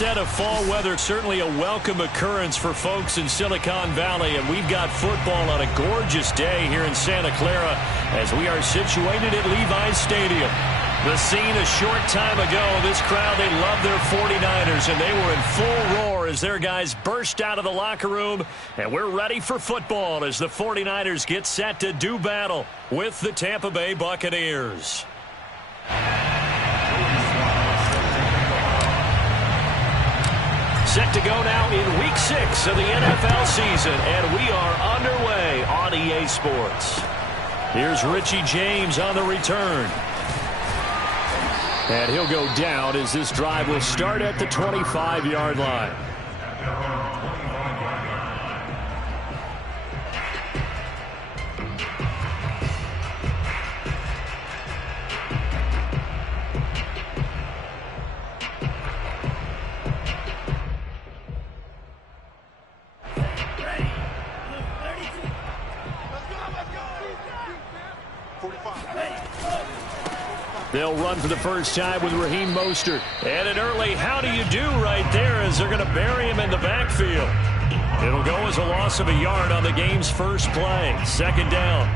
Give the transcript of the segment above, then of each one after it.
set of fall weather, certainly a welcome occurrence for folks in Silicon Valley, and we've got football on a gorgeous day here in Santa Clara as we are situated at Levi's Stadium. The scene a short time ago, this crowd, they love their 49ers, and they were in full roar as their guys burst out of the locker room, and we're ready for football as the 49ers get set to do battle with the Tampa Bay Buccaneers. Set to go now in Week 6 of the NFL season, and we are underway on EA Sports. Here's Richie James on the return. And he'll go down as this drive will start at the 25-yard line. They'll run for the first time with Raheem Mostert. And an early how do you do right there as they're going to bury him in the backfield. It'll go as a loss of a yard on the game's first play. Second down.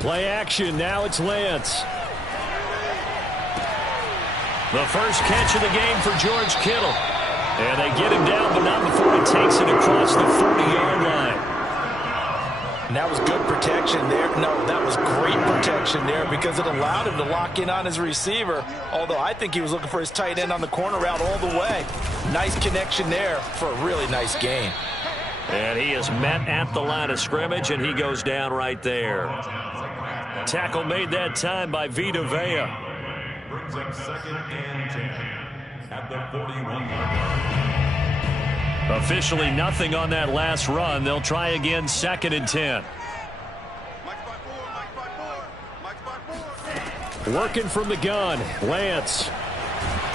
Play action. Now it's Lance. The first catch of the game for George Kittle. And they get him down, but not before he takes it across the 40-yard line. And that was good protection there. No, that was great protection there because it allowed him to lock in on his receiver. Although I think he was looking for his tight end on the corner route all the way. Nice connection there for a really nice gain. And he is met at the line of scrimmage, and he goes down right there. Tackle made that time by Vita Vea. Brings up 2nd and 10 at the 41-yard line. Officially nothing on that last run. They'll try again 2nd and 10. Working from the gun, Lance.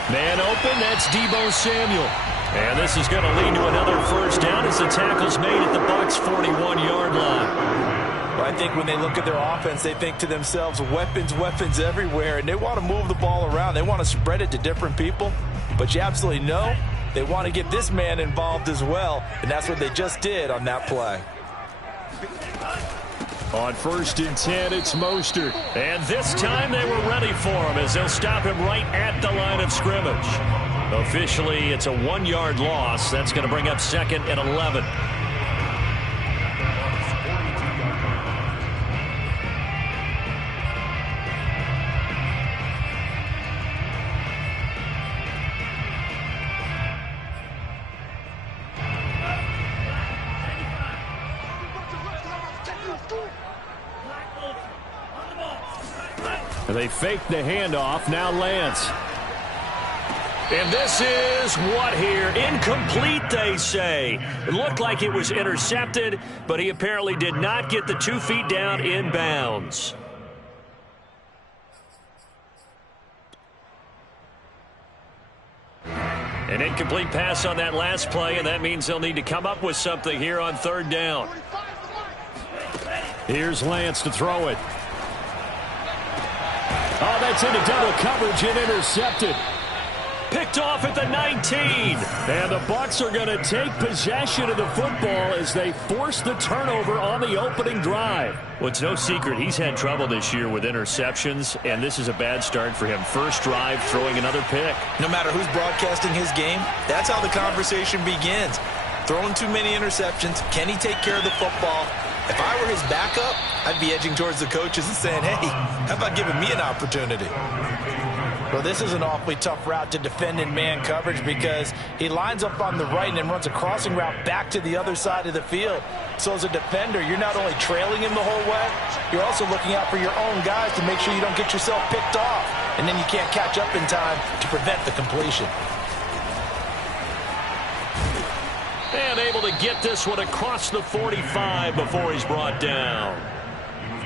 Man open, that's Deebo Samuel. And this is going to lead to another first down as the tackle's made at the Bucs' 41-yard line. I think when they look at their offense, they think to themselves, weapons, weapons everywhere, and they want to move the ball around. They want to spread it to different people, but you absolutely know they want to get this man involved as well, and that's what they just did on that play. On 1st and 10, it's Mostert. And this time they were ready for him as they'll stop him right at the line of scrimmage. Officially, it's a 1-yard loss. That's going to bring up 2nd and 11. They fake the handoff. Now Lance. And this is what here? Incomplete, they say. It looked like it was intercepted, but he apparently did not get the 2 feet down in bounds. An incomplete pass on that last play, and that means they'll need to come up with something here on 3rd down. Here's Lance to throw it. Oh, that's into double coverage and intercepted. Picked off at the 19. And the Bucs are going to take possession of the football as they force the turnover on the opening drive. Well, it's no secret he's had trouble this year with interceptions, and this is a bad start for him. First drive, throwing another pick. No matter who's broadcasting his game, that's how the conversation begins. Throwing too many interceptions. Can he take care of the football? If I were his backup, I'd be edging towards the coaches and saying, hey, how about giving me an opportunity? Well, this is an awfully tough route to defend in man coverage because he lines up on the right and then runs a crossing route back to the other side of the field. So as a defender, you're not only trailing him the whole way, you're also looking out for your own guys to make sure you don't get yourself picked off. And then you can't catch up in time to prevent the completion. And able to get this one across the 45 before he's brought down.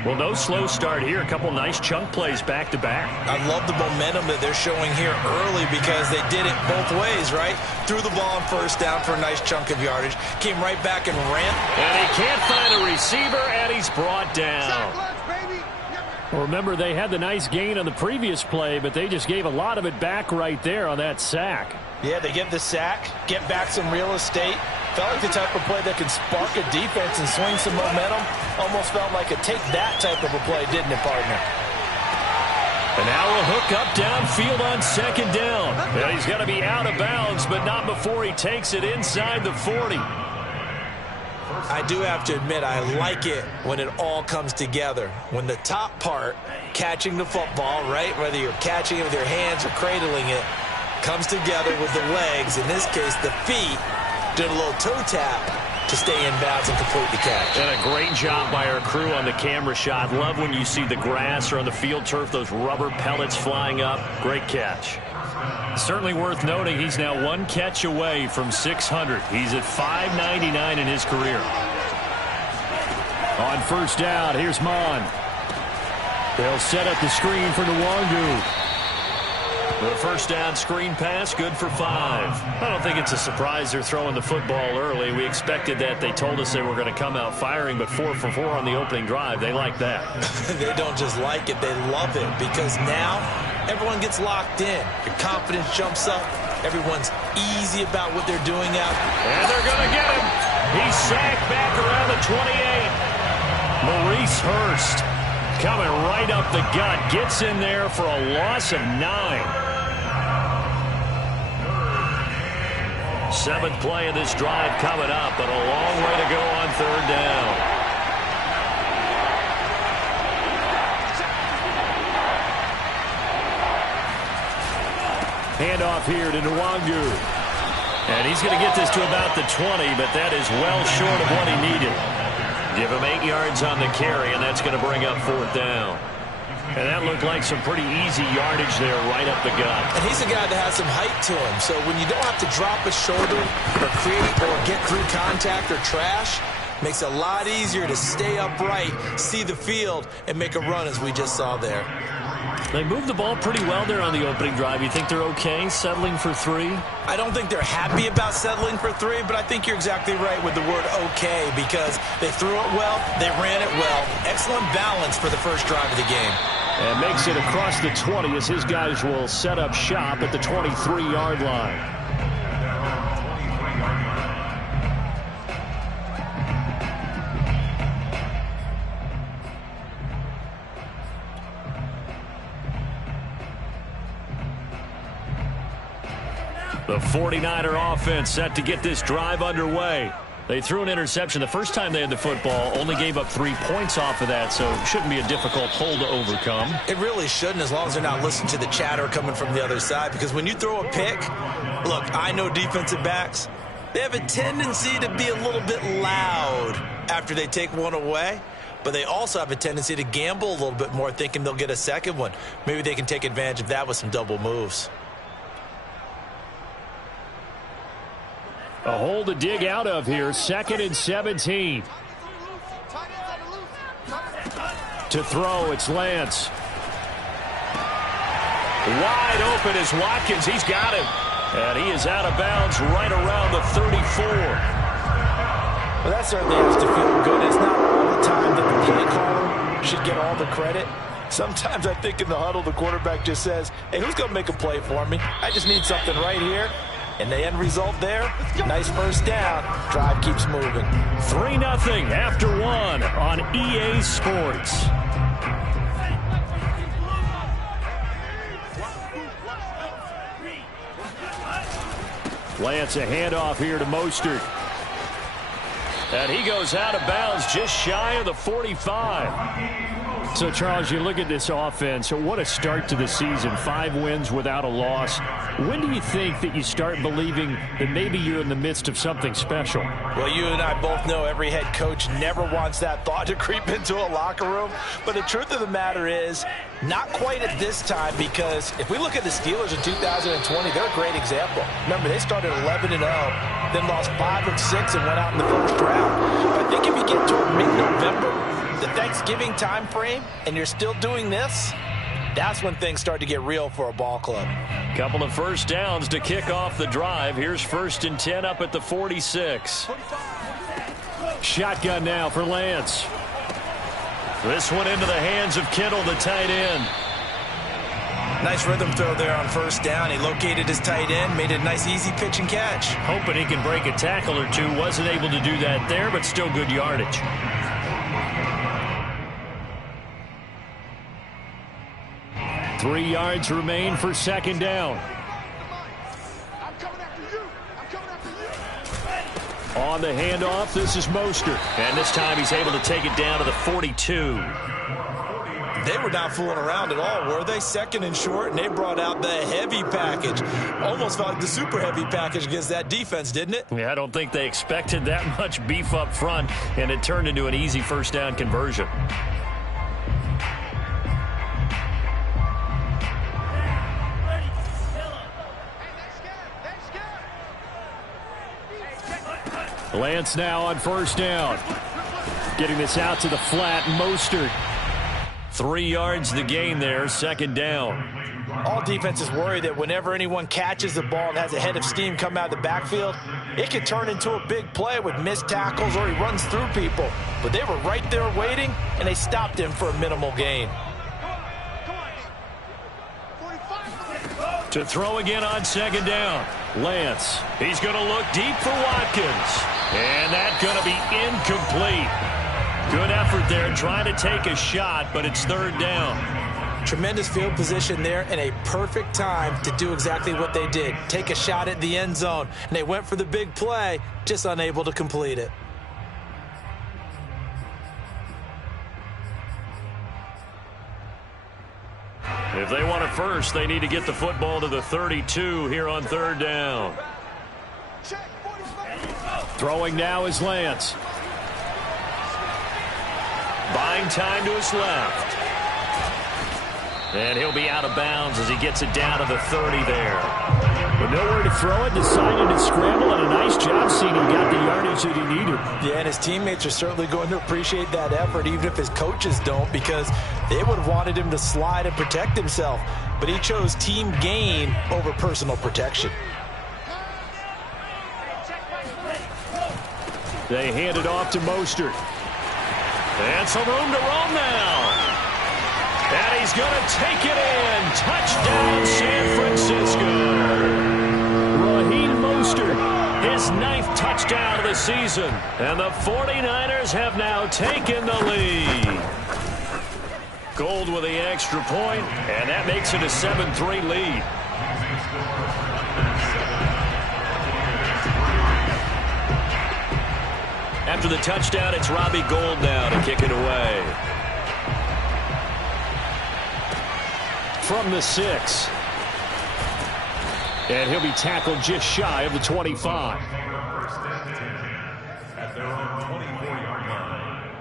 Well, no slow start here. A couple nice chunk plays back-to-back. I love the momentum that they're showing here early because they did it both ways, right? Threw the ball on 1st down for a nice chunk of yardage. Came right back and ran. And he can't find a receiver, and he's brought down. Well, remember, they had the nice gain on the previous play, but they just gave a lot of it back right there on that sack. Yeah, they get the sack, get back some real estate. Felt like the type of play that can spark a defense and swing some momentum. Almost felt like a take that type of a play, didn't it, partner? And now a hook up downfield on 2nd down. And he's got to be out of bounds, but not before he takes it inside the 40. I do have to admit, I like it when it all comes together. When the top part, catching the football, right, whether you're catching it with your hands or cradling it, comes together with the legs, in this case the feet, doing a little toe tap to stay in bounds and complete the catch. And a great job by our crew on the camera shot. Love when you see the grass or on the field turf, those rubber pellets flying up. Great catch. Certainly worth noting he's now 1 catch away from 600. He's at 599 in his career. On 1st down, here's Mon. They'll set up the screen for Nwangu. The 1st down screen pass, good for 5. I don't think it's a surprise they're throwing the football early. We expected that. They told us they were going to come out firing, but 4 for 4 on the opening drive. They like that. They don't just like it, they love it, because now everyone gets locked in. Your confidence jumps up. Everyone's easy about what they're doing out. And they're going to get him. He's sacked back around the 28. Maurice Hurst coming right up the gut. Gets in there for a loss of 9. 7th play of this drive coming up, but a long way to go on 3rd down. Handoff here to Nwangu. And he's going to get this to about the 20, but that is well short of what he needed. Give him 8 yards on the carry, and that's going to bring up 4th down. And that looked like some pretty easy yardage there right up the gut. And he's a guy that has some height to him. So when you don't have to drop a shoulder or create or get through contact or trash, makes it a lot easier to stay upright, see the field, and make a run as we just saw there. They moved the ball pretty well there on the opening drive. You think they're okay settling for 3? I don't think they're happy about settling for 3, but I think you're exactly right with the word okay, because they threw it well, they ran it well. Excellent balance for the first drive of the game. And makes it across the 20 as his guys will set up shop at the 23-yard line. The 49er offense set to get this drive underway. They threw an interception the first time they had the football, only gave up 3 points off of that, so it shouldn't be a difficult hole to overcome. It really shouldn't, as long as they're not listening to the chatter coming from the other side, because when you throw a pick, look, I know defensive backs, they have a tendency to be a little bit loud after they take one away. but they also have a tendency to gamble a little bit more, thinking they'll get a second one. Maybe they can take advantage of that with some double moves. A hole to dig out of here, 2nd and 17. To throw, it's Lance. Wide open is Watkins. He's got him. And he is out of bounds right around the 34. Well, that certainly has to feel good. It's not all the time that the play caller should get all the credit. Sometimes I think in the huddle, the quarterback just says, hey, who's going to make a play for me? I just need something right here. And the end result there, nice first down. Drive keeps moving. 3-0 after 1 on EA Sports. Lance, a handoff here to Mostert. And he goes out of bounds just shy of the 45. So, Charles, you look at this offense. What a start to the season. 5 wins without a loss. When do you think that you start believing that maybe you're in the midst of something special? Well, you and I both know every head coach never wants that thought to creep into a locker room. But the truth of the matter is, not quite at this time, because if we look at the Steelers in 2020, they're a great example. Remember, they started 11-0, then lost 5 of 6 and went out in the first round. But I think if you get toward mid-November, the Thanksgiving time frame, and you're still doing this, that's when things start to get real for a ball club. Couple of first downs to kick off the drive. Here's 1st and 10 up at the 46. Shotgun now for Lance. This one into the hands of Kittle, the tight end. Nice rhythm throw there on first down. He located his tight end, made a nice easy pitch and catch. Hoping he can break a tackle or two. Wasn't able to do that there, but still good yardage. Three yards remain for 2nd down. On the handoff, this is Mostert. And this time he's able to take it down to the 42. They were not fooling around at all, were they? 2nd and short, and they brought out the heavy package. Almost felt like the super heavy package against that defense, didn't it? Yeah, I don't think they expected that much beef up front, and it turned into an easy first down conversion. Lance now on first down. Getting this out to the flat, Mostert. 3 yards the gain there, 2nd down. All defenses worry that whenever anyone catches the ball and has a head of steam come out of the backfield, it could turn into a big play with missed tackles or he runs through people. But they were right there waiting, and they stopped him for a minimal gain. To throw again on 2nd down. Lance. He's going to look deep for Watkins. And that's going to be incomplete. Good effort there trying to take a shot, but it's 3rd down. Tremendous field position there and a perfect time to do exactly what they did. Take a shot at the end zone. And they went for the big play, just unable to complete it. If they want it first, they need to get the football to the 32 here on 3rd down. Throwing now is Lance. Buying time to his left. And he'll be out of bounds as he gets it down to the 30 there. But nowhere to throw it, decided to scramble, and a nice job seeing he got the yardage that he needed. Yeah, and his teammates are certainly going to appreciate that effort, even if his coaches don't, because they would have wanted him to slide and protect himself. But he chose team gain over personal protection. They hand it off to Mostert. And some room to roam now. And he's going to take it in. Touchdown, San Francisco. Raheem Mostert, his 9th touchdown of the season. And the 49ers have now taken the lead. Gold with the extra point, and that makes it a 7-3 lead. After the touchdown, it's Robbie Gould now to kick it away. From the 6. And he'll be tackled just shy of the 25. At their own 24-yard line.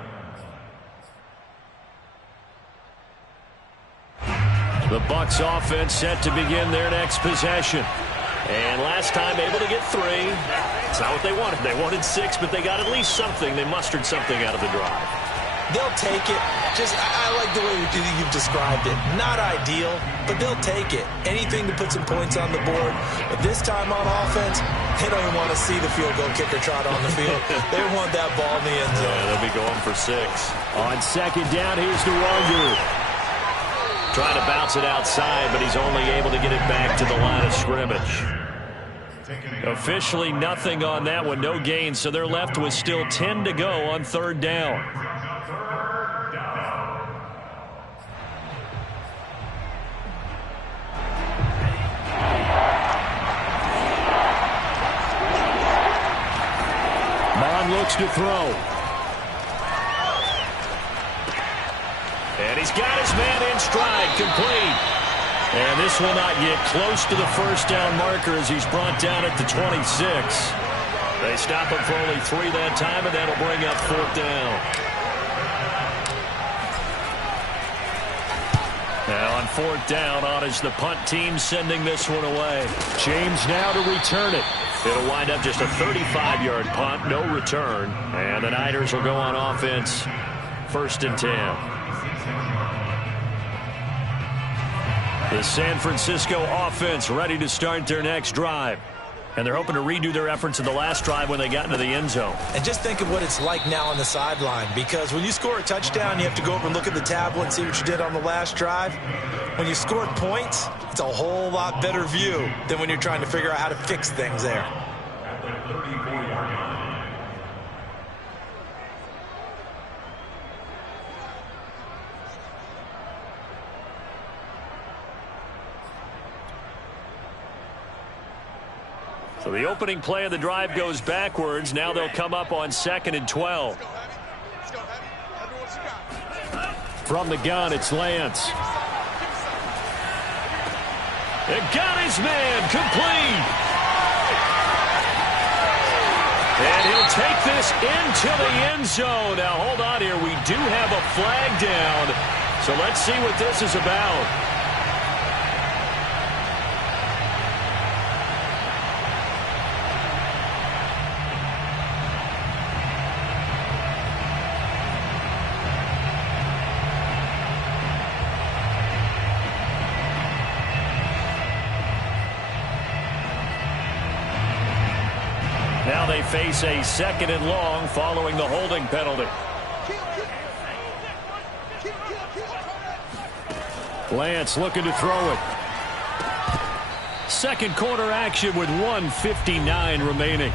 The Bucs offense set to begin their next possession. And last time able to get 3. It's not what they wanted. They wanted 6, but they got at least something. They mustered something out of the drive. They'll take it. I like the way you've described it. Not ideal, but they'll take it. Anything to put some points on the board. But this time on offense, they don't even want to see the field goal kicker trot on the field. They want that ball in the end zone. Yeah, they'll be going for 6. On second down, here's Nwangu. Trying to bounce it outside, but he's only able to get it back to the line of scrimmage. Officially nothing on that one, no gain, so they're left with still 10 to go on third down. Mon looks to throw. And he's got his man in stride, complete. And this will not get close to the first down marker as he's brought down at the 26. They stop him for only 3 that time, and that'll bring up fourth down. Now on fourth down, on is the punt team sending this one away. James now to return it. It'll wind up just a 35-yard punt, no return. And the Niners will go on offense, 1st and 10. The San Francisco offense ready to start their next drive. And they're hoping to redo their efforts in the last drive when they got into the end zone. And just think of what it's like now on the sideline, because when you score a touchdown, you have to go over and look at the tablet and see what you did on the last drive. When you scored points, it's a whole lot better view than when you're trying to figure out how to fix things there. So the opening play of the drive goes backwards. Now they'll come up on 2nd and 12. From the gun, it's Lance. It got his man complete. And he'll take this into the end zone. Now hold on here. We do have a flag down. So let's see what this is about. Now they face a 2nd and long following the holding penalty. Lance looking to throw it. Second quarter action with 1:59 remaining.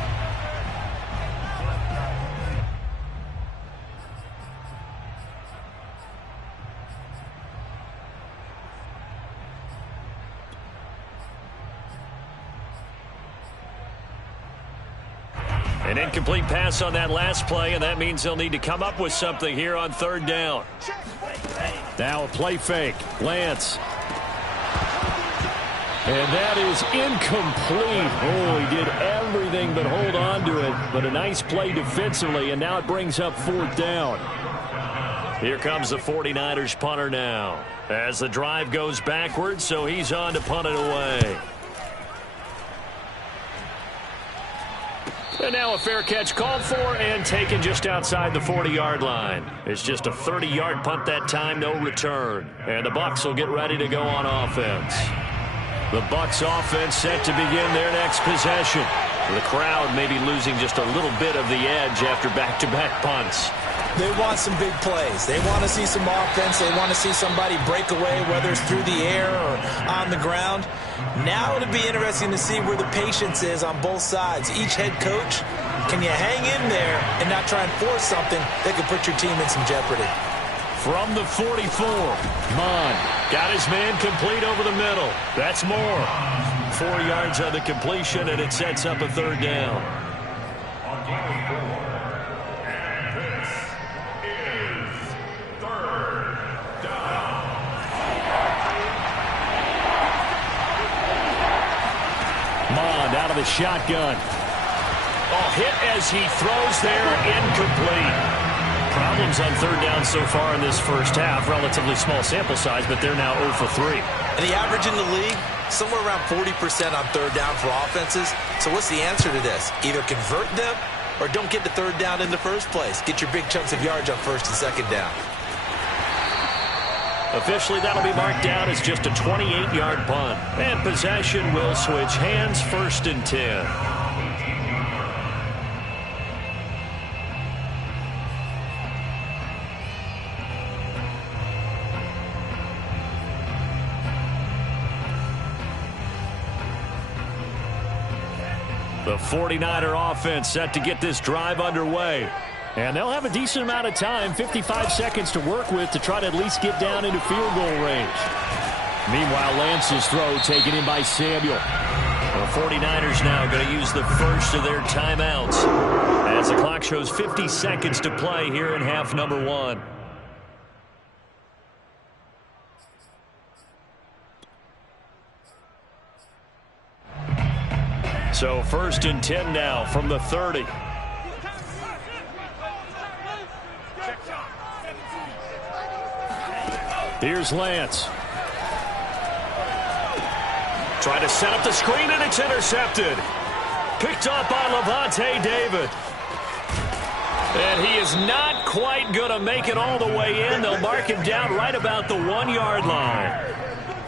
An incomplete pass on that last play, and that means they'll need to come up with something here on third down. Now a play fake. Lance. And that is incomplete. Oh, he did everything but hold on to it. But a nice play defensively, and now it brings up fourth down. Here comes the 49ers punter now. As the drive goes backwards, so he's on to punt it away. And now a fair catch called for and taken just outside the 40-yard line. It's just a 30-yard punt that time, no return. And the Bucs will get ready to go on offense. The Bucs offense set to begin their next possession. The crowd may be losing just a little bit of the edge after back-to-back punts. They want some big plays. They want to see some offense. They want to see somebody break away, whether it's through the air or on the ground. Now it'll be interesting to see where the patience is on both sides. Each head coach, can you hang in there and not try and force something that could put your team in some jeopardy? From the 44, Mon got his man complete over the middle. That's more. 4 yards on the completion, and it sets up a third down. Mond out of the shotgun. Oh, hit as he throws there, incomplete. problems on third down so far in this first half. Relatively small sample size, but they're now 0 for 3. And the average in the league, somewhere around 40% on third down for offenses. So what's the answer to this? Either convert them or don't get the third down in the first place. Get your big chunks of yards on first and second down. Officially, that'll be marked down as just a 28-yard punt. And possession will switch hands, 1st and 10. The 49er offense set to get this drive underway. And they'll have a decent amount of time, 55 seconds to work with to try to at least get down into field goal range. Meanwhile, Lance's throw taken in by Samuel. The 49ers now going to use the first of their timeouts as the clock shows 50 seconds to play here in half number 1. So 1st and 10 now from the 30. Here's Lance. Trying to set up the screen, and it's intercepted. Picked up by Levante David. And he is not quite going to make it all the way in. They'll mark him down right about the 1-yard line.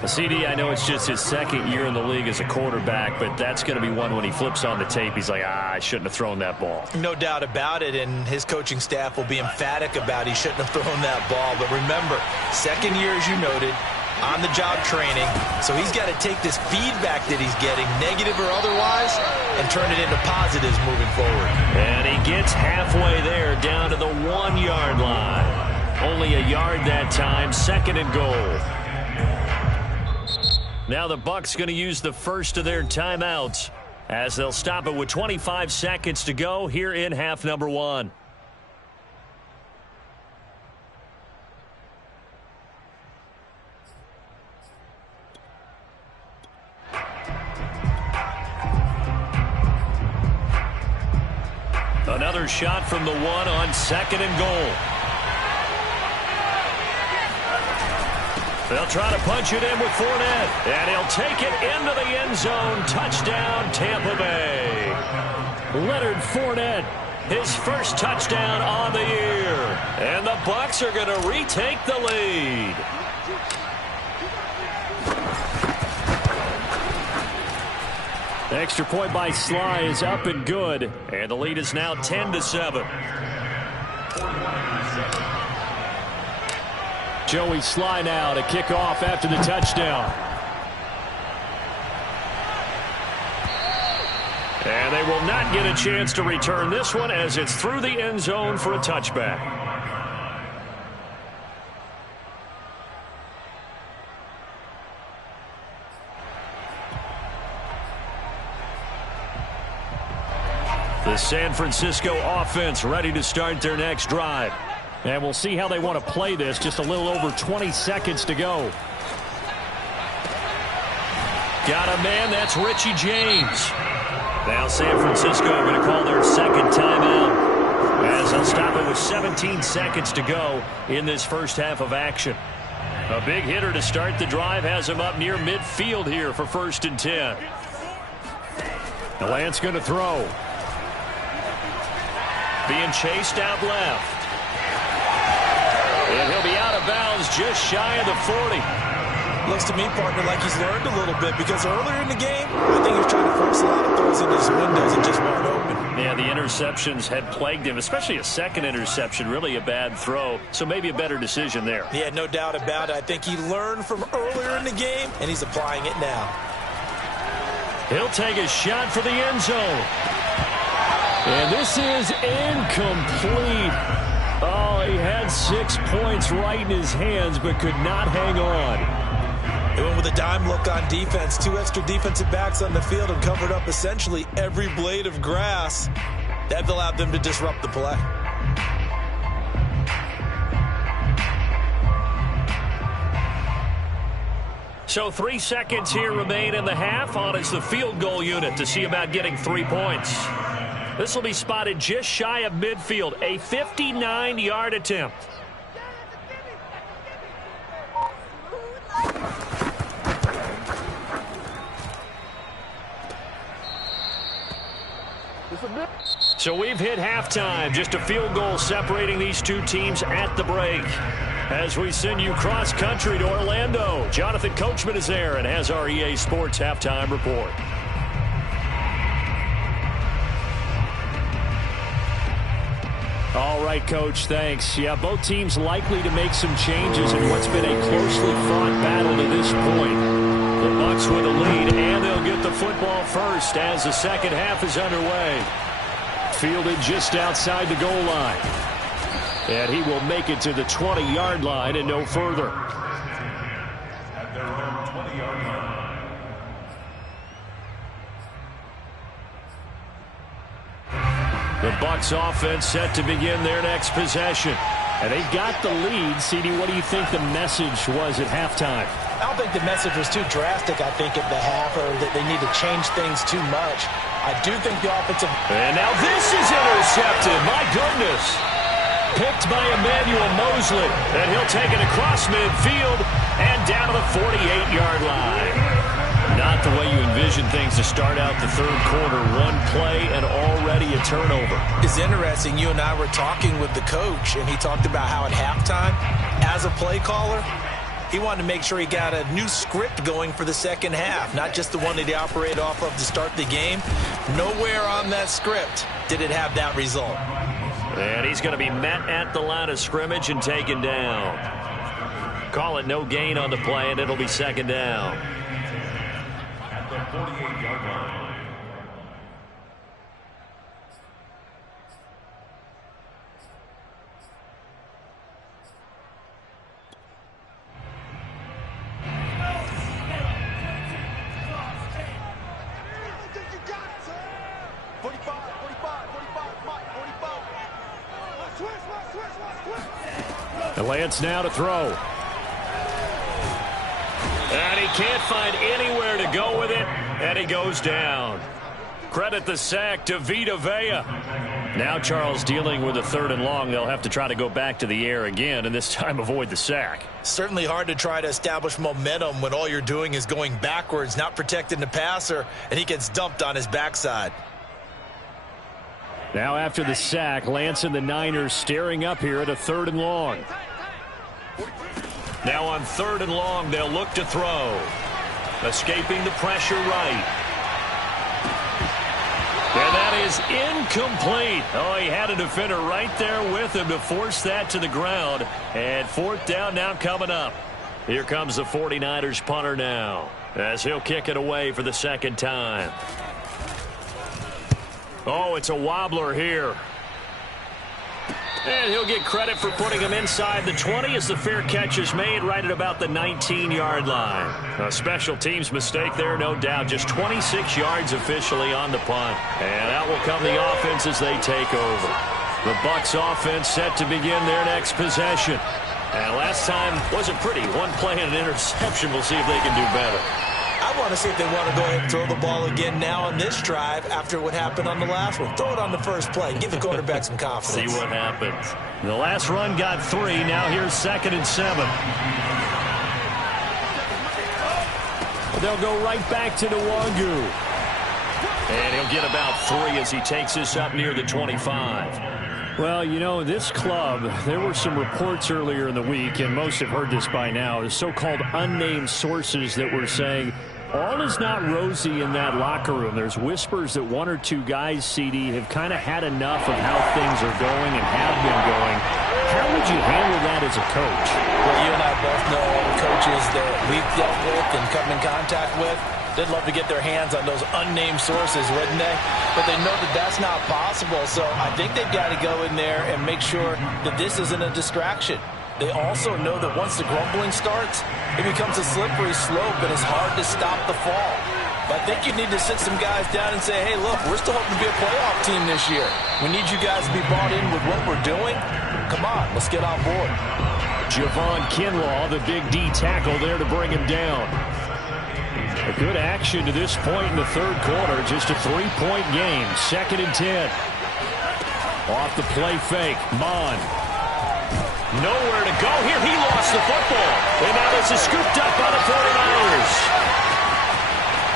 CD, I know it's just his 2nd year in the league as a quarterback, but that's going to be one when he flips on the tape. He's like, I shouldn't have thrown that ball. No doubt about it, and his coaching staff will be emphatic about he shouldn't have thrown that ball. But remember, 2nd year, as you noted, on-the-job training. So he's got to take this feedback that he's getting, negative or otherwise, and turn it into positives moving forward. And he gets halfway there, down to the 1-yard line. Only a yard that time, 2nd and goal. Now the Bucs going to use the first of their timeouts as they'll stop it with 25 seconds to go here in half number 1. Another shot from the 1 on 2nd and goal. They'll try to punch it in with Fournette, and he'll take it into the end zone. Touchdown, Tampa Bay. Leonard Fournette, his first touchdown on the year. And the Bucs are going to retake the lead. Extra point by Sly is up and good, and the lead is now 10-7. Joey Sly now to kick off after the touchdown. And they will not get a chance to return this one as it's through the end zone for a touchback. The San Francisco offense ready to start their next drive. And we'll see how they want to play this. Just a little over 20 seconds to go. Got a man, that's Richie James. Now San Francisco going to call their 2nd timeout as they'll stop it with 17 seconds to go in this first half of action. A big hitter to start the drive has him up near midfield here for 1st and 10. Lance going to throw. Being chased out left. And he'll be out of bounds just shy of the 40. Looks to me, partner, like he's learned a little bit because earlier in the game, I think he was trying to force a lot of throws into his windows and just weren't open. Yeah, the interceptions had plagued him, especially a 2nd interception, really a bad throw. So maybe a better decision there. Yeah, no doubt about it. I think he learned from earlier in the game, and he's applying it now. He'll take a shot for the end zone. And this is incomplete. Oh, he had 6 points right in his hands, but could not hang on. It went with a dime look on defense. 2 extra defensive backs on the field and covered up essentially every blade of grass. That allowed them to disrupt the play. So 3 seconds here remain in the half on as the field goal unit to see about getting 3 points. This will be spotted just shy of midfield, a 59-yard attempt. So we've hit halftime. Just a field goal separating these two teams at the break. As we send you cross-country to Orlando, Jonathan Coachman is there and has our EA Sports halftime report. All right, Coach, thanks. Yeah, both teams likely to make some changes in what's been a closely fought battle to this point. The Bucs with a lead, and they'll get the football first as the second half is underway. Fielded just outside the goal line. And he will make it to the 20-yard line and no further. At their own 20-yard line. The Bucs offense set to begin their next possession. And they've got the lead. CD, what do you think the message was at halftime? I don't think the message was too drastic, I think, at the half, or that they need to change things too much. I do think the offensive... And now this is intercepted. My goodness. Picked by Emmanuel Mosley. And he'll take it across midfield and down to the 48-yard line. Not the way you envision things to start out the third quarter. One play and already a turnover. It's interesting. You and I were talking with the coach, and he talked about how at halftime, as a play caller, he wanted to make sure he got a new script going for the second half, not just the one that he operated off of to start the game. Nowhere on that script did it have that result. And he's going to be met at the line of scrimmage and taken down. Call it no gain on the play, and it'll be second down. At the 48-yard line. Lance now to throw. And he can't find anywhere to go with it, and he goes down. Credit the sack to Vita Vea. Now Charles dealing with a 3rd and long. They'll have to try to go back to the air again, and this time avoid the sack. Certainly hard to try to establish momentum when all you're doing is going backwards, not protecting the passer, and he gets dumped on his backside. Now after the sack, Lance and the Niners staring up here at a 3rd and long. Now on 3rd and long, they'll look to throw. Escaping the pressure right. And that is incomplete. Oh, he had a defender right there with him to force that to the ground. And 4th down now coming up. Here comes the 49ers punter now, as he'll kick it away for the second time. Oh, it's a wobbler here. And he'll get credit for putting him inside the 20 as the fair catch is made right at about the 19-yard line. A special teams mistake there, no doubt. Just 26 yards officially on the punt. And out will come the offense as they take over. The Bucs offense set to begin their next possession. And last time wasn't pretty. One play and an interception. We'll see if they can do better. I want to see if they want to go ahead and throw the ball again now on this drive after what happened on the last one. Throw it on the first play. Give the quarterback some confidence. See what happens. The last run got 3. Now here's 2nd and 7. They'll go right back to Nwangu. And he'll get about 3 as he takes this up near the 25. Well, you know, this club, there were some reports earlier in the week, and most have heard this by now, the so-called unnamed sources that were saying all is not rosy in that locker room. There's whispers that 1 or 2 guys, CD, have kind of had enough of how things are going and have been going. How would you handle that as a coach? Well, you and I both know all the coaches that we've dealt with and come in contact with. They'd love to get their hands on those unnamed sources, wouldn't they? But they know that that's not possible, so I think they've got to go in there and make sure that this isn't a distraction. They also know that once the grumbling starts, it becomes a slippery slope and it's hard to stop the fall. But I think you need to sit some guys down and say, hey, look, we're still hoping to be a playoff team this year. We need you guys to be bought in with what we're doing. Come on, let's get on board. Javon Kinlaw, the big D tackle there to bring him down. good action to this point in the third quarter. Just a 3-point game. 2nd and 10. Off the play fake. Mon. Nowhere to go here. He lost the football. And now this is scooped up by the 49ers.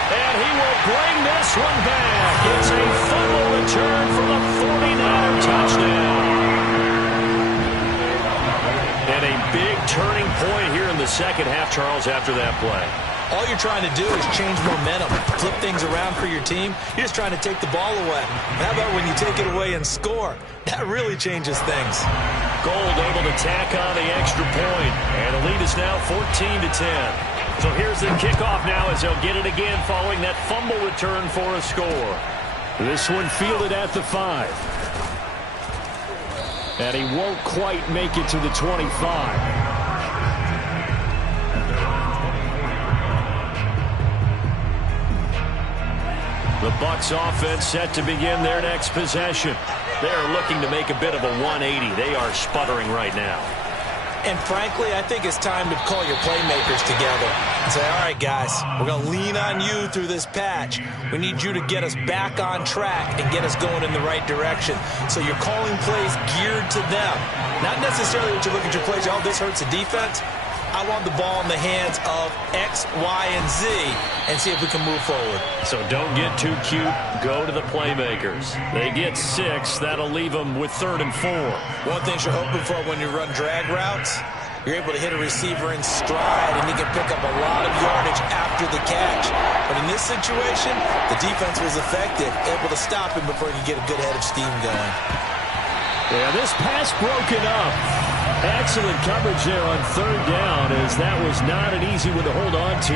And he will bring this one back. It's a fumble return for the 49er touchdown. And a big turning point here in the second half, Charles, after that play. All you're trying to do is change momentum, flip things around for your team. You're just trying to take the ball away. How about when you take it away and score? That really changes things. Gold able to tack on the extra point. And the lead is now 14-10. So here's the kickoff now as they'll get it again following that fumble return for a score. This one fielded at the 5. And he won't quite make it to the 25. The Bucs offense set to begin their next possession. They're looking to make a bit of a 180. They are sputtering right now. And frankly, I think it's time to call your playmakers together and say, all right, guys, we're going to lean on you through this patch. We need you to get us back on track and get us going in the right direction. So you're calling plays geared to them. Not necessarily that you look at your plays, oh, this hurts the defense. I want the ball in the hands of X, Y, and Z and see if we can move forward. So don't get too cute. Go to the playmakers. They get 6. That'll leave them with 3rd and 4. One thing you're hoping for when you run drag routes, you're able to hit a receiver in stride, and he can pick up a lot of yardage after the catch. But in this situation, the defense was effective, able to stop him before he could get a good head of steam going. Yeah, this pass broken up. Excellent coverage there on 3rd down, as that was not an easy one to hold on to.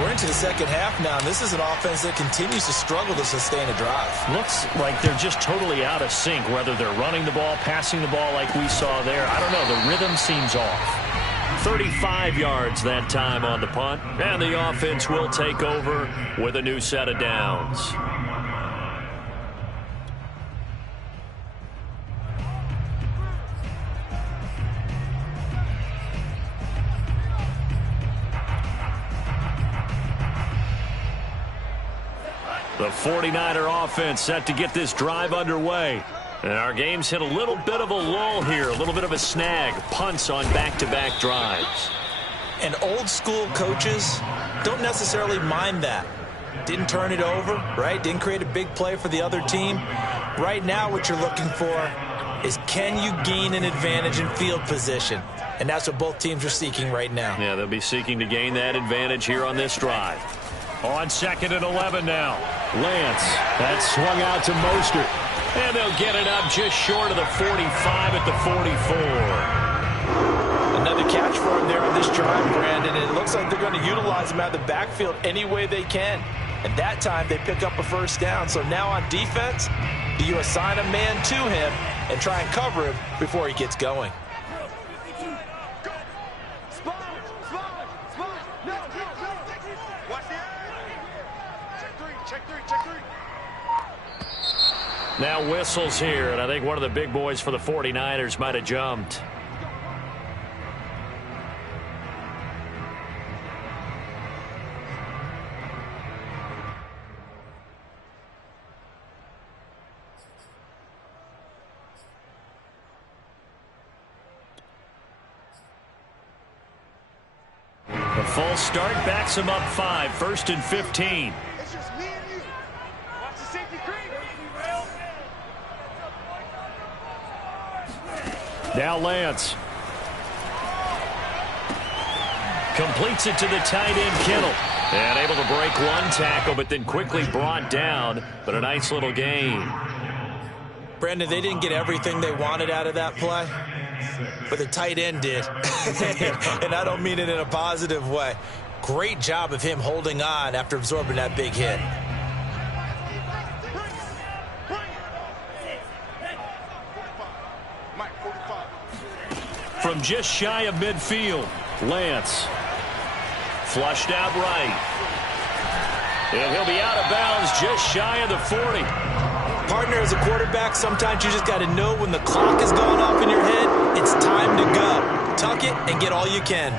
We're into the second half now, and this is an offense that continues to struggle to sustain a drive. Looks like they're just totally out of sync, whether they're running the ball, passing the ball like we saw there. I don't know. The rhythm seems off. 35 yards that time on the punt, and the offense will take over with a new set of downs. The 49er offense set to get this drive underway. And our game's hit a little bit of a lull here, a little bit of a snag. Punts on back-to-back drives. And old-school coaches don't necessarily mind that. Didn't turn it over, right? Didn't create a big play for the other team. Right now what you're looking for is, can you gain an advantage in field position? And that's what both teams are seeking right now. Yeah, they'll be seeking to gain that advantage here on this drive. On 2nd and 11 now. Lance, that's swung out to Mostert. And they'll get it up just short of the 45 at the 44. Another catch for him there on this drive, Brandon. And it looks like they're going to utilize him out of the backfield any way they can. And that time they pick up a 1st down. So now on defense, do you assign a man to him and try and cover him before he gets going? Now whistles here, and I think one of the big boys for the 49ers might have jumped. The false start backs him up 5, 1st and 15. Now Lance. Completes it to the tight end, Kittle. And able to break one tackle, but then quickly brought down. But a nice little gain. Brandon, they didn't get everything they wanted out of that play, but the tight end did. And I don't mean it in a positive way. Great job of him holding on after absorbing that big hit. From just shy of midfield, Lance. Flushed out right. And he'll be out of bounds just shy of the 40. Partner, as a quarterback, sometimes you just got to know when the clock is going off in your head, it's time to go. Tuck it and get all you can.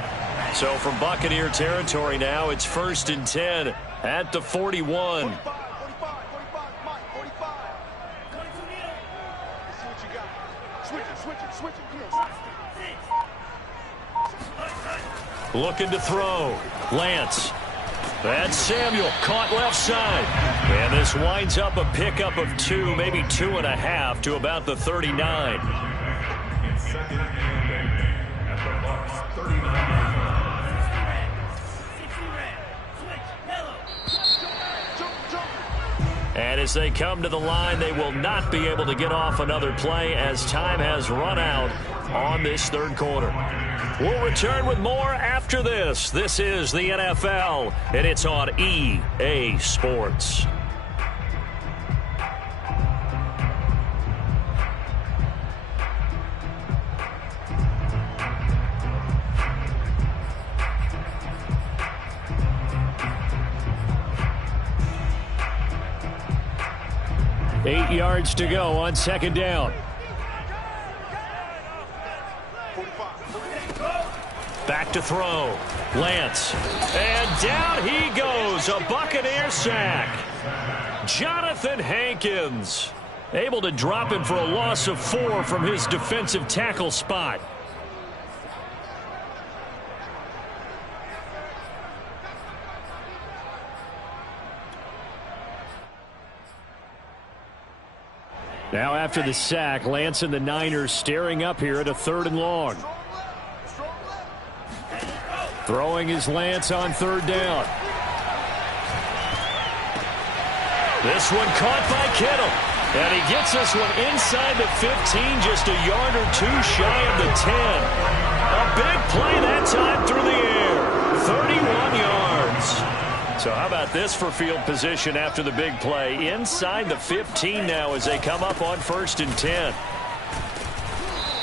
So from Buccaneer territory now, it's 1st and 10 at the 41. Looking to throw. Lance. That's Samuel, caught left side. And this winds up a pickup of 2, maybe 2.5 to about the 39. And as they come to the line, they will not be able to get off another play as time has run out on this third quarter. We'll return with more after this. This is the NFL, and it's on EA Sports. Eight yards to go on second down. Back to throw. Lance. And down he goes. A Buccaneer sack. Jonathan Hankins able to drop him for a loss of 4 from his defensive tackle spot. Now after the sack, Lance and the Niners staring up here at a 3rd and long. Throwing his Lance on 3rd down. This one caught by Kittle. And he gets this one inside the 15, just a yard or 2 shy of the 10. A big play that time through the air. 31 yards. So how about this for field position after the big play? Inside the 15 now as they come up on 1st and 10.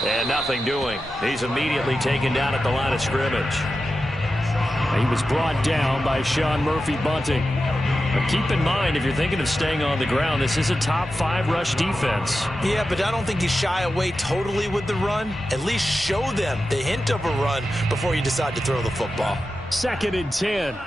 And nothing doing. He's immediately taken down at the line of scrimmage. He was brought down by Sean Murphy-Bunting. But keep in mind, if you're thinking of staying on the ground, this is a top 5 rush defense. Yeah, but I don't think you shy away totally with the run. At least show them the hint of a run before you decide to throw the football. 2nd and 10.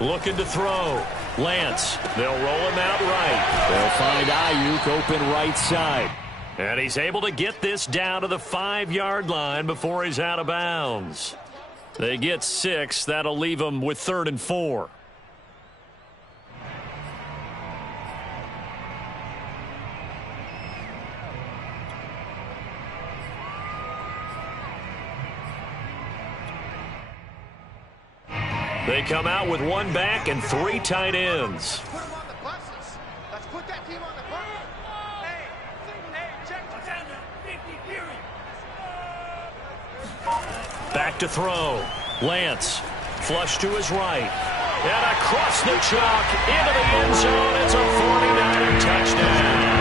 Looking to throw. Lance. They'll roll him out right. They'll find Ayuk open right side. And he's able to get this down to the 5-yard line before he's out of bounds. They get 6. That'll leave him with 3rd and 4. They come out with 1 back and 3 tight ends. Let's put that team on the bus. Back to throw. Lance. Flush to his right. And across the chalk into the end zone. It's a 49er touchdown.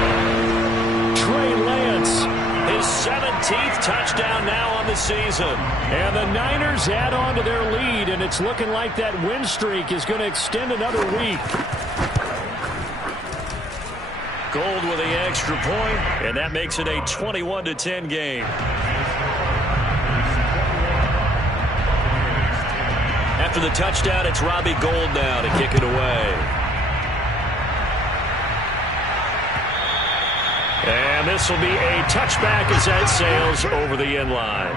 Trey Lance. His 17th touchdown now on the season. And the Niners add on to their lead, and it's looking like that win streak is going to extend another week. Gold with the extra point, and that makes it a 21-10 game. After the touchdown, it's Robbie Gould now to kick it away. And this will be a touchback as that sails over the end line.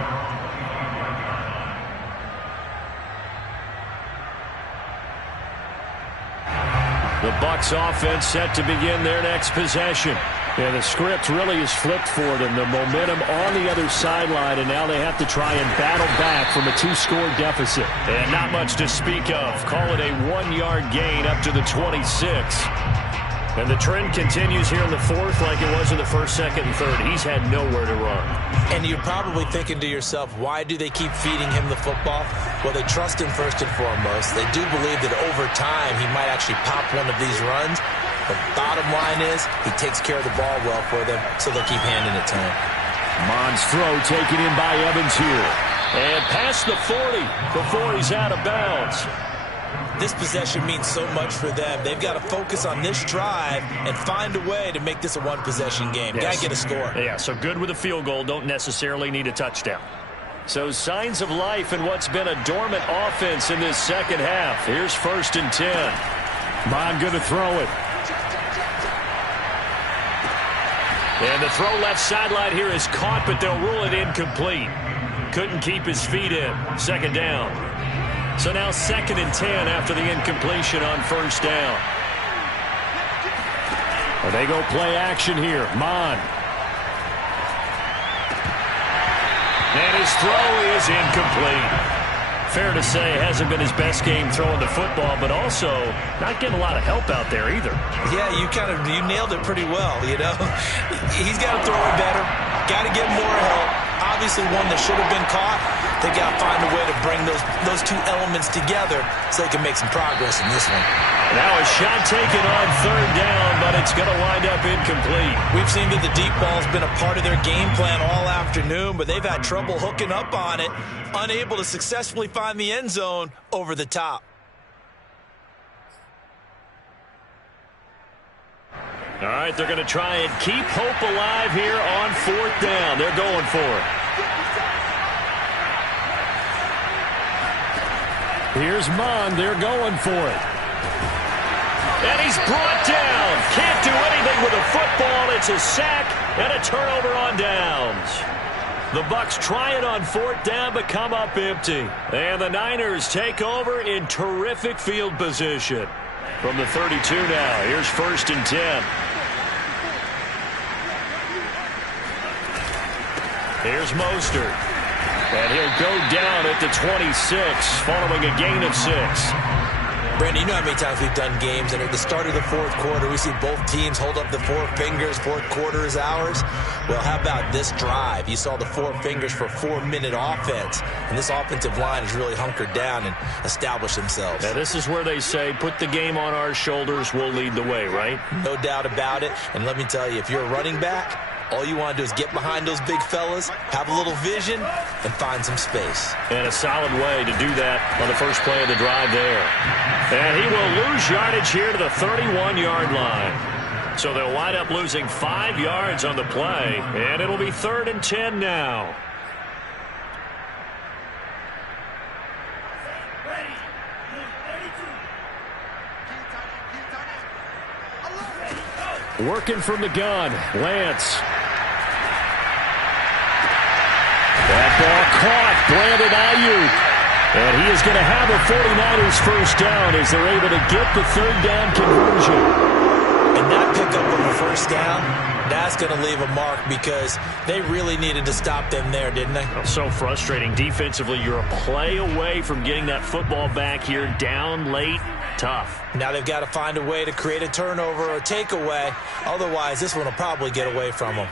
The Bucs offense set to begin their next possession. And the script really is flipped for them. The momentum on the other sideline, and now they have to try and battle back from a 2-score deficit. And not much to speak of. Call it a 1-yard gain up to the 26. And the trend continues here in the 4th like it was in the 1st, 2nd, and 3rd. He's had nowhere to run. And you're probably thinking to yourself, why do they keep feeding him the football? Well, they trust him first and foremost. They do believe that over time he might actually pop one of these runs. The bottom line is he takes care of the ball well for them, so they'll keep handing it to him. Mons throw taken in by Evans here. And past the 40 before he's out of bounds. this possession means so much for them. They've got to focus on this drive and find a way to make this a one-possession game. Yes. Got to get a score. Yeah, so good with a field goal. Don't necessarily need a touchdown. So signs of life in what's been a dormant offense in this second half. Here's 1st and 10. Mon going to throw it. And the throw left sideline here is caught, but they'll rule it incomplete. Couldn't keep his feet in. 2nd down. So now 2nd and 10 after the incompletion on 1st down. Well, they go play action here. Mon. And his throw is incomplete. Fair to say, hasn't been his best game throwing the football, but also not getting a lot of help out there either. Yeah, you nailed it pretty well, you know. He's got to throw it better. Got to get more help. Obviously one that should have been caught. They got to find a way to bring those two elements together so they can make some progress in this one. Now a shot taken on 3rd down, but it's going to wind up incomplete. We've seen that the deep ball's been a part of their game plan all afternoon, but they've had trouble hooking up on it, unable to successfully find the end zone over the top. All right, they're going to try and keep hope alive here on 4th down. They're going for it. Here's Mon. They're going for it. And he's brought down. Can't do anything with a football. It's a sack and a turnover on downs. The Bucs try it on 4th down, but come up empty. And the Niners take over in terrific field position. From the 32 now, here's 1st and 10. Here's Mostert. And he'll go down at the 26, following a gain of 6. Brandon, you know how many times we've done games, and at the start of the 4th quarter, we see both teams hold up the 4 fingers, 4th quarter is ours. Well, how about this drive? You saw the 4 fingers for 4-minute offense, and this offensive line has really hunkered down and established themselves. Now, this is where they say, put the game on our shoulders, we'll lead the way, right? No doubt about it, and let me tell you, if you're a running back, all you want to do is get behind those big fellas, have a little vision, and find some space. And a solid way to do that on the first play of the drive there. And he will lose yardage here to the 31-yard line. So they'll wind up losing 5 yards on the play, and it'll be 3rd and 10 now. Working from the gun, Lance. That ball caught, Brandon Ayuk. And he is going to have a 49ers first down as they're able to get the 3rd down conversion. And that pickup of a first down, that's going to leave a mark because they really needed to stop them there, didn't they? So frustrating. Defensively, you're a play away from getting that football back here down late. Tough. Now they've got to find a way to create a turnover or a takeaway. Otherwise, this one will probably get away from them.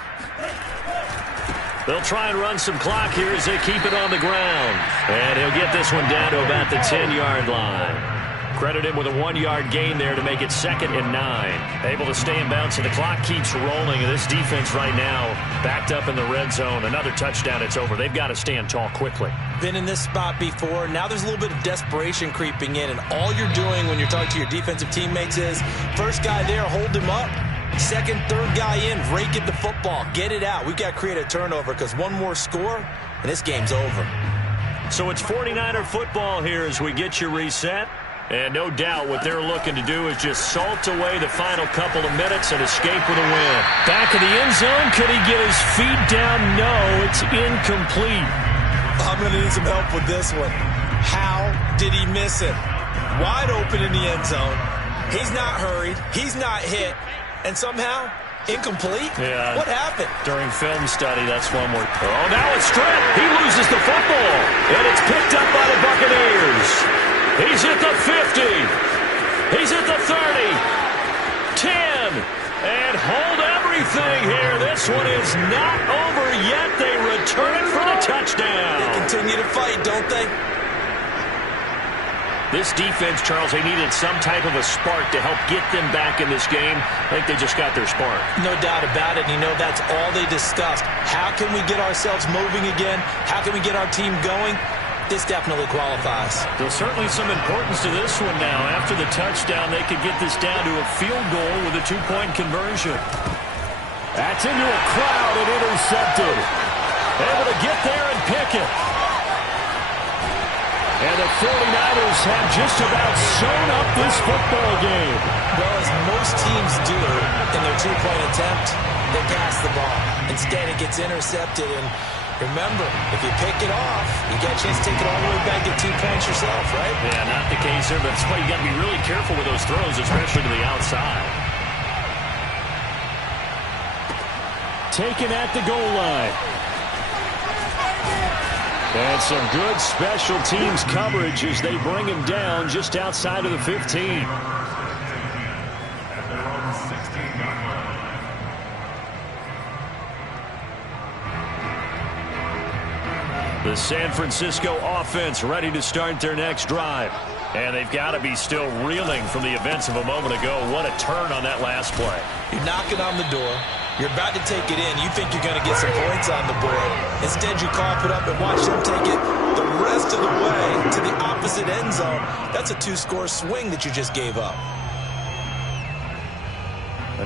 They'll try and run some clock here as they keep it on the ground. And he'll get this one down to about the 10-yard line. Credit him with a 1-yard gain there to make it 2nd and 9. Able to stay in bounds, and the clock keeps rolling. And this defense right now backed up in the red zone. Another touchdown, it's over. They've got to stand tall quickly. Been in this spot before. Now there's a little bit of desperation creeping in. And all you're doing when you're talking to your defensive teammates is, first guy there, hold him up. 2nd, 3rd guy in, rake at the football. Get it out. We've got to create a turnover because one more score, and this game's over. So it's 49er football here as we get you reset. And no doubt what they're looking to do is just salt away the final couple of minutes and escape with a win. Back of the end zone. Could he get his feet down? No, it's incomplete. I'm going to need some help with this one. How did he miss it? Wide open in the end zone. He's not hurried. He's not hit. And somehow, incomplete? Yeah. What happened? During film study, that's one more. Oh, now it's stripped. He loses the football. And it's picked up by the Buccaneers. He's at the 50. He's at the 30. 10. And hold everything here. This one is not over yet. They return it for the touchdown. They continue to fight, don't they? This defense, Charles, they needed some type of a spark to help get them back in this game. I think they just got their spark. No doubt about it. You know, that's all they discussed. How can we get ourselves moving again? How can we get our team going? this definitely qualifies. There's certainly some importance to this one now. After the touchdown, they could get this down to a field goal with a two-point conversion. That's into a crowd and intercepted. Able to get there and pick it. And the 49ers have just about sewn up this football game. Well, as most teams do in their two-point attempt, they pass the ball. Instead, it gets intercepted. And remember, if you pick it off, you get a chance to take it all the way back, get 2 points yourself, right? Yeah, not the case here, but that's why you got to be really careful with those throws, especially to the outside. Taken at the goal line. And some good special teams coverage as they bring him down just outside of the 15. The San Francisco offense ready to start their next drive. And they've got to be still reeling from the events of a moment ago. What a turn on that last play. You're knocking on the door. You're about to take it in. You think you're going to get some points on the board. Instead, you cough it up and watch them take it the rest of the way to the opposite end zone. That's a 2-score swing that you just gave up.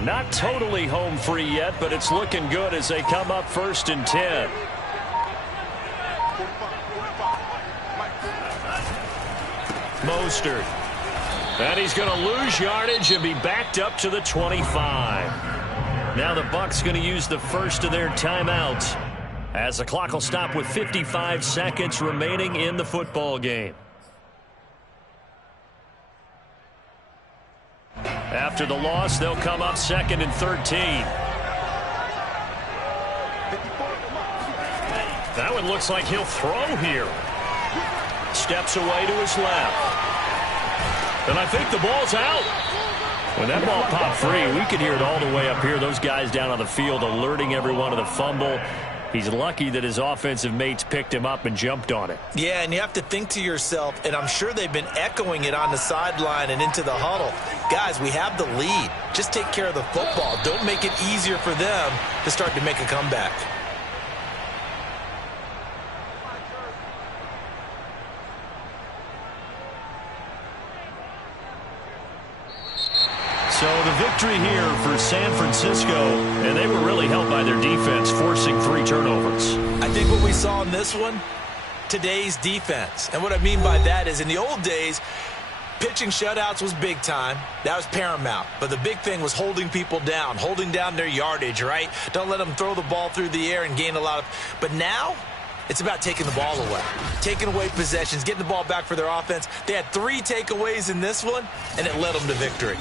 Not totally home free yet, but it's looking good as they come up 1st and 10. Mostert. And he's going to lose yardage and be backed up to the 25. Now the Bucs going to use the first of their timeouts as the clock will stop with 55 seconds remaining in the football game. After the loss, they'll come up 2nd and 13. That one looks like he'll throw here. Steps away to his left. And I think the ball's out. When that ball popped free, we could hear it all the way up here. Those guys down on the field alerting everyone of the fumble. He's lucky that his offensive mates picked him up and jumped on it. Yeah, and you have to think to yourself, and I'm sure they've been echoing it on the sideline and into the huddle. Guys, we have the lead. Just take care of the football. Don't make it easier for them to start to make a comeback. So the victory here for San Francisco, and they were really helped by their defense, forcing 3 turnovers. I think what we saw in this one, today's defense. And what I mean by that is in the old days, pitching shutouts was big time. That was paramount. But the big thing was holding people down, holding down their yardage, right? Don't let them throw the ball through the air and gain a lot of... But now, it's about taking the ball away. Taking away possessions, getting the ball back for their offense. They had 3 takeaways in this one, and it led them to victory.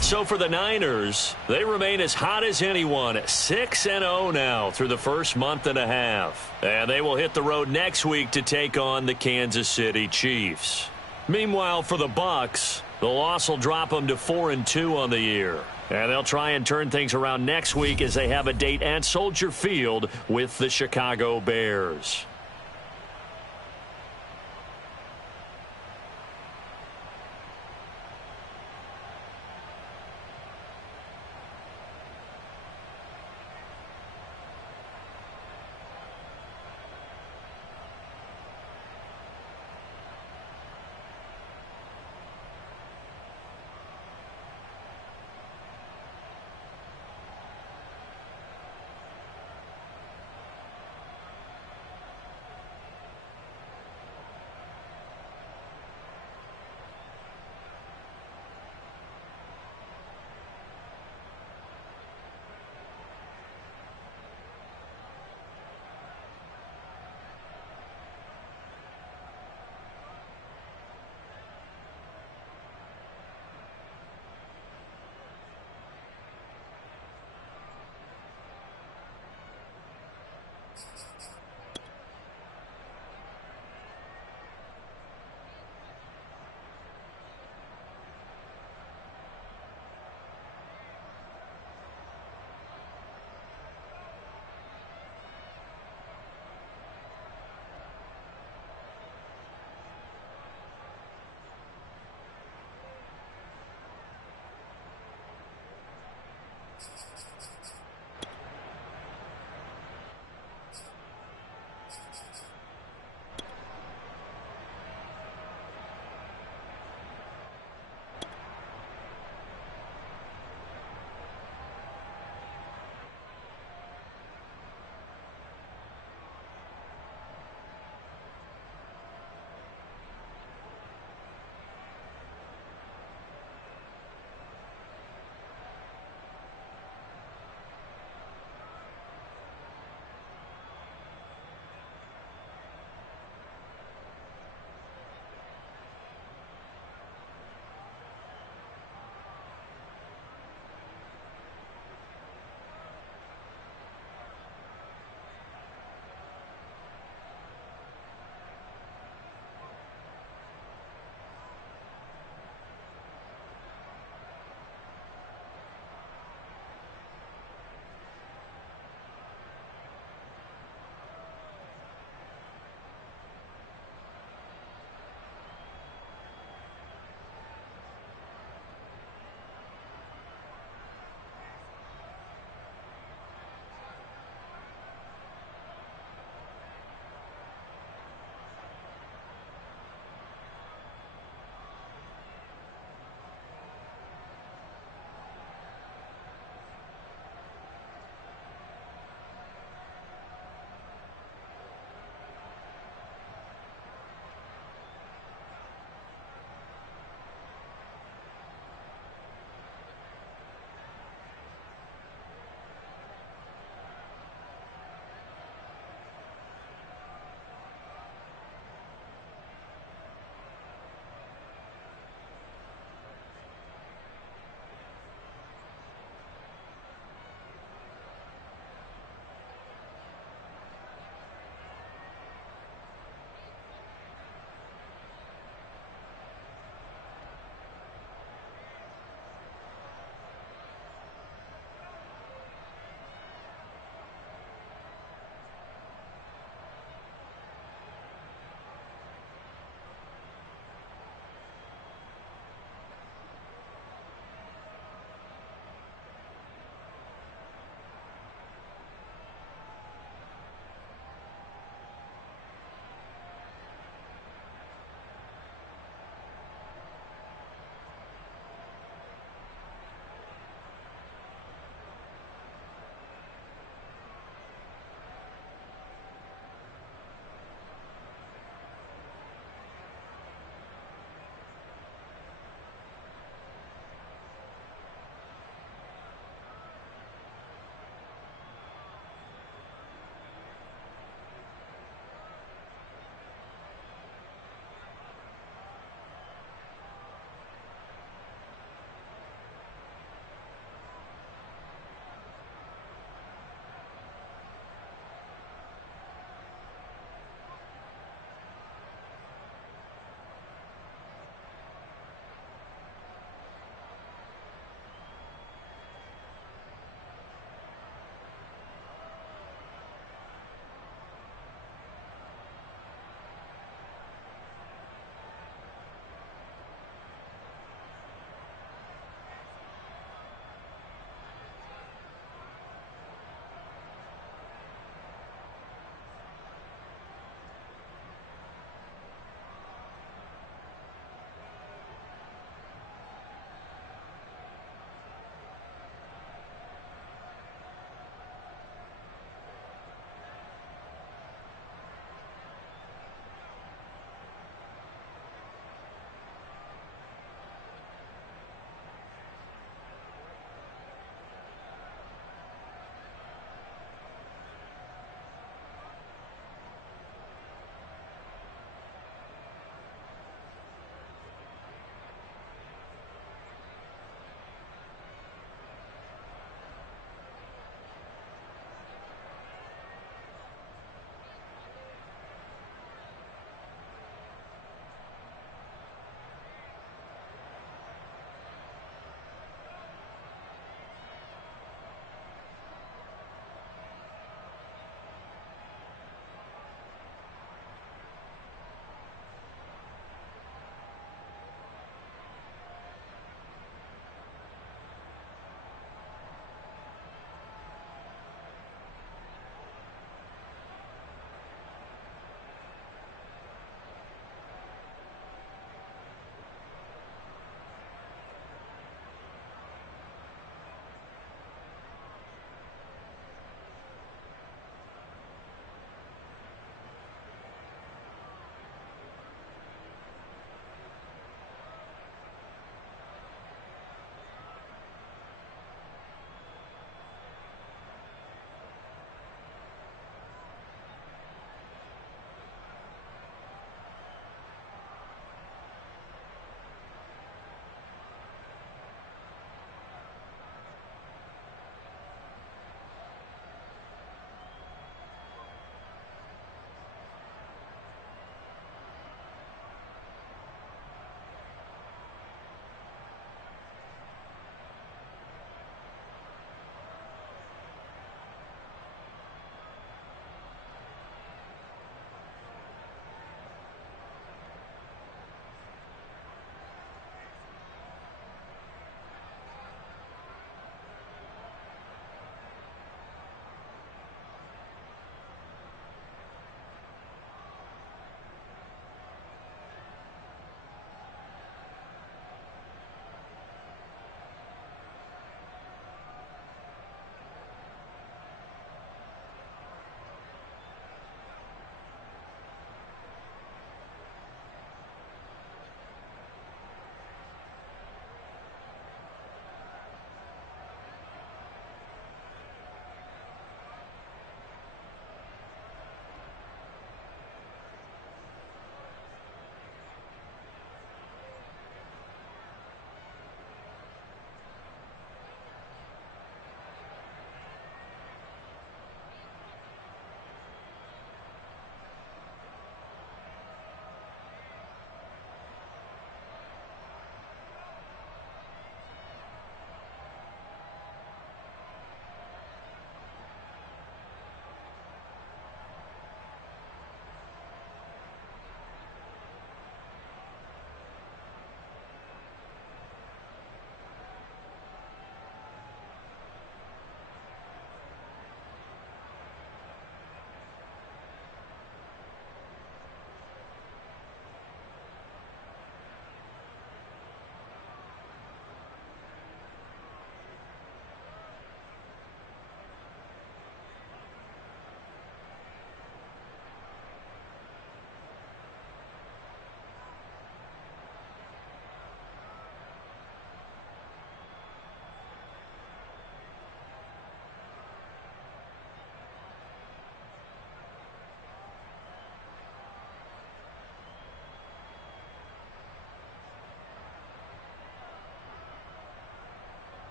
So for the Niners, they remain as hot as anyone, 6-0 now through the first month and a half. And they will hit the road next week to take on the Kansas City Chiefs. Meanwhile, for the Bucs, the loss will drop them to 4-2 on the year. And they'll try and turn things around next week as they have a date at Soldier Field with the Chicago Bears.